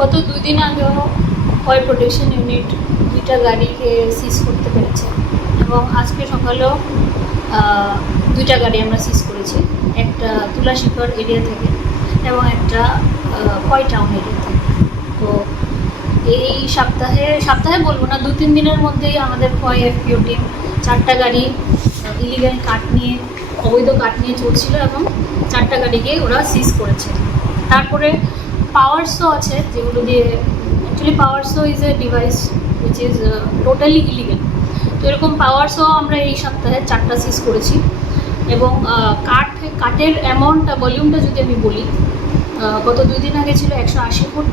গত 2 দিন আগেও অয়েল প্রোটেকশন ইউনিট 2টা গাড়িকে সিজ করতে পেরেছে এবং আজকে সকালেও 2টা গাড়ি আমরা সিজ করেছি, একটা তুলাশিখর এরিয়া থেকে এবং একটা কয় টাউন এরিয়া থেকে। তো এই সপ্তাহে বলবো না, 2-3 দিনের মধ্যেই আমাদের খোয়াই এফপিও টিম 4টা গাড়ি ইলিগাল কাঠ নিয়ে, অবৈধ কাঠ নিয়ে চলছিল এবং 4টা গাড়িকে ওরা সিজ করেছে। তারপরে পাওয়ার শো আছে, যেগুলো দিয়ে actually power show is a device which is totally illegal. তো এরকম পাওয়ার শো আমরা এই সপ্তাহে 4টা সিজ করেছি এবং কাঠের অ্যামাউন্টটা, ভলিউমটা যদি আমি বলি, গত 2 দিন আগে ছিল 180 ফুট,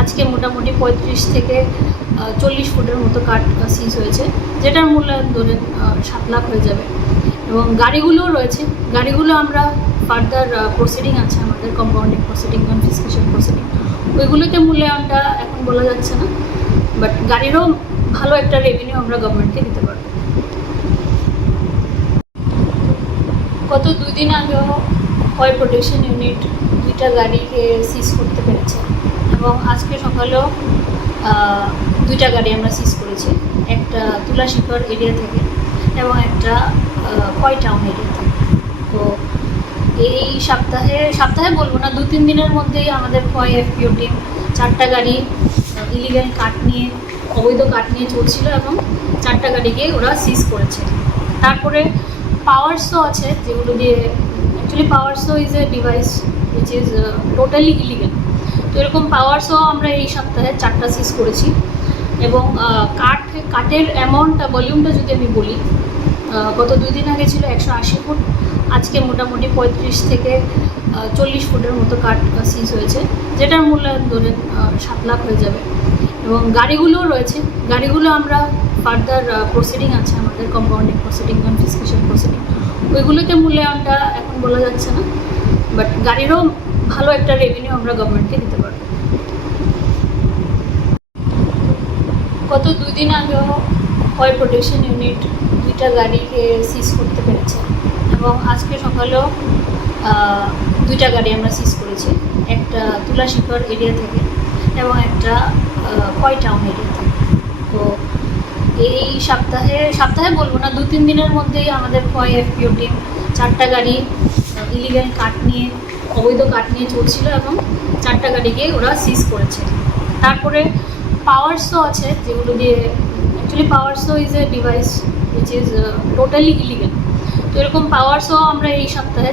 আজকে মোটামুটি 35 থেকে 40 ফুটের মতো কাঠ সিজ হয়েছে, যেটার মূল্যায়ন ধরেন 7 লাখ হয়ে যাবে। এবং গাড়িগুলোও রয়েছে, গাড়িগুলো আমরা ফার্দার প্রসিডিং আছে আমাদের, কম্পাউন্ডিং প্রসিডিং, কনফিসকেশন প্রসিডিং, ওইগুলোতে মূল্যায়নটা এখন বলা যাচ্ছে না, বাট গাড়িরও ভালো একটা রেভিনিউ আমরা গভর্নমেন্টকে দিতে পারবো। গত 2 দিন আগেও অয়েল প্রোটেকশন ইউনিট 2টা গাড়িকে সিজ করতে পেরেছে এবং আজকে সকালেও 2টা গাড়ি আমরা সিজ করেছি, একটা তুলাশিখর এরিয়া থেকে এবং একটা কয় টাউন এরিয়া থেকে। তো এই সপ্তাহে বলবো না, 2-3 দিনের মধ্যেই আমাদের খোয়াই এফপিও টিম 4টা গাড়ি ইলিগাল কাঠ নিয়ে, অবৈধ কাঠ নিয়ে চলছিল এবং 4টা গাড়িকে ওরা সিজ করেছে। তারপরে পাওয়ার শো আছে, যেগুলো দিয়ে actually power show is a device which is totally illegal. তো এরকম পাওয়ার শো আমরা এই সপ্তাহে 4টা সিজ করেছি এবং কাঠের অ্যামাউন্টটা, ভলিউমটা যদি আমি বলি, গত 2 দিন আগে ছিল 180 ফুট, আজকে মোটামুটি 35 থেকে 40 ফুটের মতো কাঠ সিজ হয়েছে, যেটার মূল্যায়ন ধরেন 7 লাখ হয়ে যাবে। এবং গাড়িগুলোও রয়েছে, গাড়িগুলো আমরা ফার্দার প্রসিডিং আছে আমাদের, কম্পাউন্ডিং প্রসিডিং, কনফিসকেশন প্রসিডিং, ওইগুলোতে মূল্যায়নটা এখন বলা যাচ্ছে না, বাট গাড়িরও ভালো একটা রেভিনিউ আমরা গভর্নমেন্টকে দিতে পারবো। গত 2 দিন আগেও অয়েল প্রোটেকশন ইউনিট 2টা গাড়িকে সিজ করতে পেরেছে এবং আজকে সকালেও 2টা গাড়ি আমরা সিজ করেছি, একটা তুলাশিখর এরিয়া থেকে এবং একটা কয় টাউন এরিয়া থেকে। তো এই সপ্তাহে বলবো না, 2-3 দিনের মধ্যেই আমাদের খোয়াই এফপিও টিম 4টা গাড়ি ইলিগাল কাঠ নিয়ে, অবৈধ কাঠ নিয়ে চলছিল এবং 4টা গাড়িকে ওরা সিজ করেছে। তারপরে পাওয়ার শো আছে, যেগুলো দিয়ে actually power show is a device which is totally illegal. তো এরকম পাওয়ার শো আমরা এই সপ্তাহে